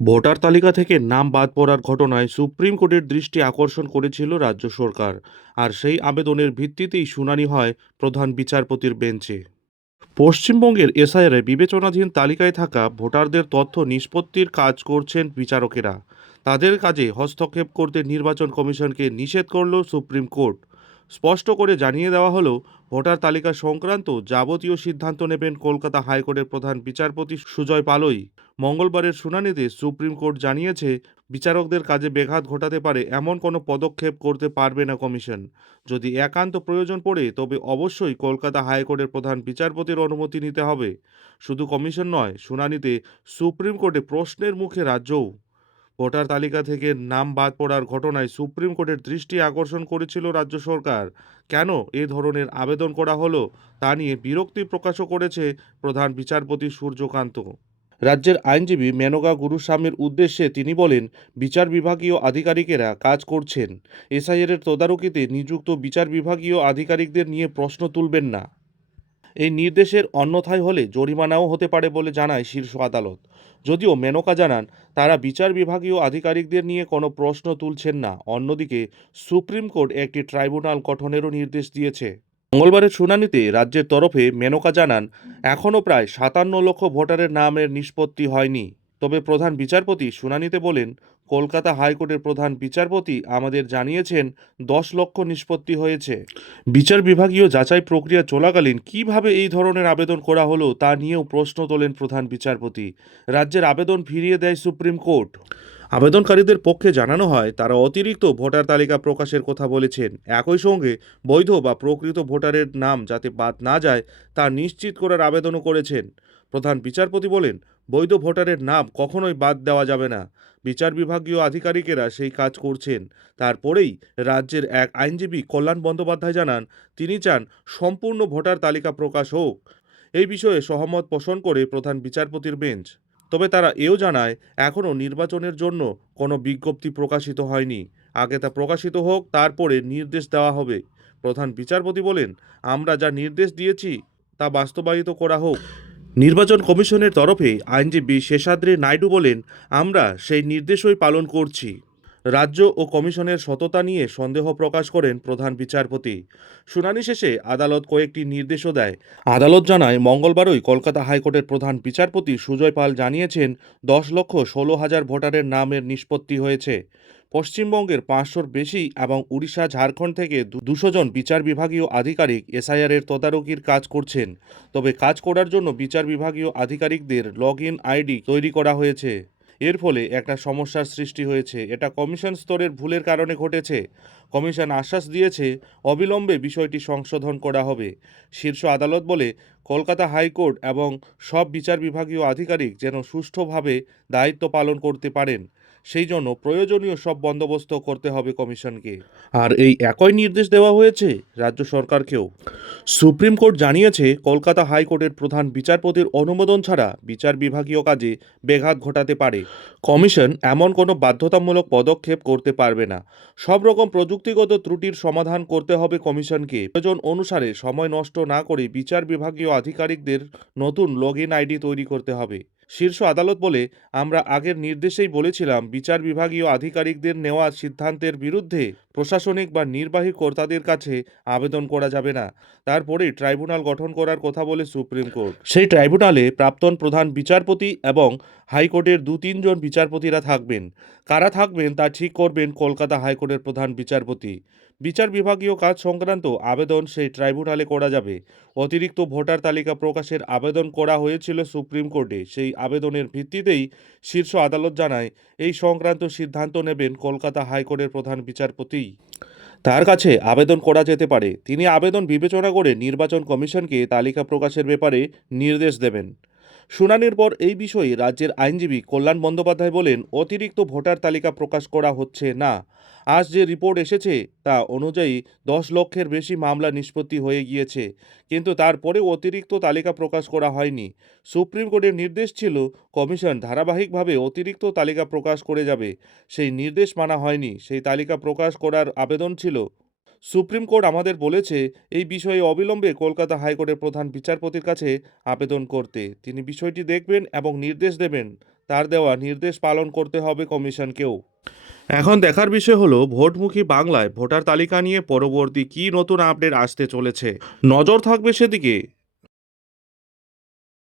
Voter তালিকা থেকে নাম বাদ পড়ার ঘটনায় সুপ্রিম কোর্টের দৃষ্টি আকর্ষণ করেছিল রাজ্য সরকার, আর সেই আবেদনের ভিত্তিতেই শুনানি হয় প্রধান বিচারপতির বেঞ্চে। পশ্চিমবঙ্গের এসআইআরে বিবেচনাধীন তালিকায় থাকা ভোটারদের তথ্য নিষ্পত্তির কাজ করছেন বিচারকেরা। তাদের কাজে হস্তক্ষেপ করতে নির্বাচন কমিশনকে নিষেধ করল সুপ্রিম কোর্ট। স্পষ্ট করে জানিয়ে দেওয়া হলো, ভোটার তালিকা সংক্রান্ত যাবতীয় সিদ্ধান্ত নেবেন কলকাতা হাইকোর্টের প্রধান বিচারপতি সুজয় পালই। মঙ্গলবারের শুনানিতে সুপ্রিম কোর্ট জানিয়েছে, বিচারকদের কাজে ব্যাঘাত ঘটাতে পারে এমন কোনো পদক্ষেপ করতে পারবে না কমিশন। যদি একান্ত প্রয়োজন পড়ে তবে অবশ্যই কলকাতা হাইকোর্টের প্রধান বিচারপতির অনুমতি নিতে হবে। শুধু কমিশন নয়, শুনানিতে সুপ্রিম কোর্টে প্রশ্নের মুখে রাজ্যও। ভোটার তালিকা থেকে নাম বাদ পড়ার ঘটনায় সুপ্রিম কোর্টের দৃষ্টি আকর্ষণ করেছিল রাজ্য সরকার। কেন এ ধরনের আবেদন করা হলো তা নিয়ে বিরক্তি প্রকাশও করেছে প্রধান বিচারপতি সূর্যকান্ত। রাজ্যের আইনজীবী মেনকা গুরুস্বামীর উদ্দেশ্যে তিনি বলেন, বিচার বিভাগীয় আধিকারিকেরা কাজ করছেন। এসআইআর এর তদারকিতে নিযুক্ত বিচার বিভাগীয় আধিকারিকদের নিয়ে প্রশ্ন তুলবেন না। এই নির্দেশের অন্যথায় হলে জরিমানাও হতে পারে বলে জানায় শীর্ষ আদালত। যদিও মেনকা জানান, তারা বিচার বিভাগীয় আধিকারিকদের নিয়ে কোনো প্রশ্ন তুলছেন না। অন্যদিকে সুপ্রিম কোর্ট একটি ট্রাইব্যুনাল গঠনেরও নির্দেশ দিয়েছে। মঙ্গলবারের শুনানিতে রাজ্যের তরফে মেনকা জানান, এখনও প্রায় 57 লক্ষ ভোটারের নামের নিষ্পত্তি হয়নি। তবে প্রধান বিচারপতি শুনানিতে বলেন, কলকাতা হাইকোর্টের প্রধান বিচারপতি আমাদের জানিয়েছেন 10 লক্ষ নিষ্পত্তি হয়েছে। বিচার বিভাগীয় যাচাই প্রক্রিয়া চলাকালীন কিভাবে এই ধরনের আবেদন করা হলো তা নিয়েও প্রশ্ন তোলেন প্রধান বিচারপতি। রাজ্যের আবেদন ফিরিয়ে দেয় সুপ্রিম কোর্ট। আবেদনকারীদের পক্ষে জানানো হয়, তারা অতিরিক্ত ভোটার তালিকা প্রকাশের কথা বলেছেন। একই সঙ্গে বৈধ বা প্রকৃত ভোটারের নাম যাতে বাদ না যায় তা নিশ্চিত করার আবেদনও করেছেন। প্রধান বিচারপতি বলেন, বৈধ ভোটারের নাম কখনোই বাদ দেওয়া যাবে না। বিচার বিভাগীয় আধিকারিকেরা সেই কাজ করছেন। তারপরেই রাজ্যের এক আইনজীবী কল্যাণ বন্দ্যোপাধ্যায় জানান, তিনি চান সম্পূর্ণ ভোটার তালিকা প্রকাশ হোক। এই বিষয়ে সহমত পোষণ করে প্রধান বিচারপতির বেঞ্চ। তবে তারা এও জানায়, এখনও নির্বাচনের জন্য কোনো বিজ্ঞপ্তি প্রকাশিত হয়নি। আগে তা প্রকাশিত হোক, তারপরে নির্দেশ দেওয়া হবে। প্রধান বিচারপতি বলেন, আমরা যা নির্দেশ দিয়েছি তা বাস্তবায়িত করা হোক। নির্বাচন কমিশনের তরফে আইনজীবী শেষাদ্রি নাইডু বলেন, আমরা সেই নির্দেশই পালন করছি। রাজ্য ও কমিশনের সততা নিয়ে সন্দেহ প্রকাশ করেন প্রধান বিচারপতি। শুনানি শেষে আদালত কয়েকটি নির্দেশও দেয়। আদালত জানায়, মঙ্গলবারই কলকাতা হাইকোর্টের প্রধান বিচারপতি সুজয় পাল জানিয়েছেন, 10,16,000 ভোটারের নামের নিষ্পত্তি হয়েছে। পশ্চিমবঙ্গের 500-র বেশি এবং উড়িষ্যা ঝাড়খণ্ড থেকে 200 জন বিচার বিভাগীয় আধিকারিক এসআইআর এর তদারকির কাজ করছেন। তবে কাজ করার জন্য বিচার বিভাগীয় আধিকারিকদের লগ ইন আইডি তৈরি করা হয়েছে। এর ফলে একটা সমস্যার সৃষ্টি হয়েছে। এটা কমিশন স্তরের ভুলের কারণে ঘটেছে। কমিশন আশ্বাস দিয়েছে, অবিলম্বে বিষয়টি সংশোধন করা হবে। শীর্ষ আদালত বলে, কলকাতা হাইকোর্ট এবং সব বিচার বিভাগীয় আধিকারিক যেন সুষ্ঠুভাবে দায়িত্ব পালন করতে পারেন, সেই জন্য প্রয়োজনীয় সব বন্দোবস্ত করতে হবে কমিশনকে। আর এই একই নির্দেশ দেওয়া হয়েছে রাজ্য সরকারকেও। সুপ্রিম কোর্ট জানিয়েছে, কলকাতা হাইকোর্টের প্রধান বিচারপতির অনুমোদন ছাড়া বিচার বিভাগীয় কাজে ব্যাঘাত ঘটাতে পারে। কমিশন এমন কোনো বাধ্যতামূলক পদক্ষেপ করতে পারবে না। সব রকম প্রযুক্তিগত ত্রুটির সমাধান করতে হবে কমিশনকে। প্রয়োজন অনুসারে সময় নষ্ট না করে বিচার বিভাগীয় আধিকারিকদের নতুন লগ ইন আইডি তৈরি করতে হবে। শীর্ষ আদালত বলে, আমরা আগের নির্দেশেই বলেছিলাম, বিচার বিভাগীয় আধিকারিকদের নেওয়া সিদ্ধান্তের বিরুদ্ধে প্রশাসনিক বা নির্বাহী কর্তাদের কাছে আবেদন করা যাবে না। তারপরেই ট্রাইব্যুনাল গঠন করার কথা বলে সুপ্রিম কোর্ট। সেই ট্রাইব্যুনালে প্রাক্তন প্রধান বিচারপতি এবং হাইকোর্টের 2-3 জন বিচারপতিরা থাকবেন। কারা থাকবেন তা ঠিক করবেন কলকাতা হাইকোর্টের প্রধান বিচারপতি। বিচার বিভাগীয় কাজ সংক্রান্ত আবেদন সেই ট্রাইব্যুনালে করা যাবে। অতিরিক্ত ভোটার তালিকা প্রকাশের আবেদন করা হয়েছিল সুপ্রিম কোর্টে। সেই আবেদনের ভিত্তিতেই শীর্ষ আদালত জানায়, এই সংক্রান্ত সিদ্ধান্ত নেবেন কলকাতা হাইকোর্টের প্রধান বিচারপতি। তার কাছে আবেদন করা যেতে পারে। তিনি আবেদন বিবেচনা করে নির্বাচন কমিশনকে তালিকা প্রকাশের ব্যাপারে নির্দেশ দেবেন। শুনানির পর এই বিষয়ে রাজ্যের আইনজীবী কল্যাণ বন্দ্যোপাধ্যায় বলেন, অতিরিক্ত ভোটার তালিকা প্রকাশ করা হচ্ছে না। আজ যে রিপোর্ট এসেছে তা অনুযায়ী 10 লক্ষের বেশি মামলা নিষ্পত্তি হয়ে গিয়েছে, কিন্তু তারপরেও অতিরিক্ত তালিকা প্রকাশ করা হয়নি। সুপ্রিম কোর্টের নির্দেশ ছিল, কমিশন ধারাবাহিকভাবে অতিরিক্ত তালিকা প্রকাশ করে যাবে। সেই নির্দেশ মানা হয়নি। সেই তালিকা প্রকাশ করার আবেদন ছিল সুপ্রিম কোর্ট আমাদের বলেছে এই বিষয়ে অবিলম্বে কলকাতা হাইকোর্টের প্রধান বিচারপতির কাছে আবেদন করতে। তিনি বিষয়টি দেখবেন এবং নির্দেশ দেবেন। তার দেওয়া নির্দেশ পালন করতে হবে কমিশনকেও। এখন দেখার বিষয় হলো ভোটমুখী বাংলায় ভোটার তালিকা নিয়ে পরবর্তী কী নতুন আপডেট আসতে চলেছে। নজর থাকবে সেদিকে।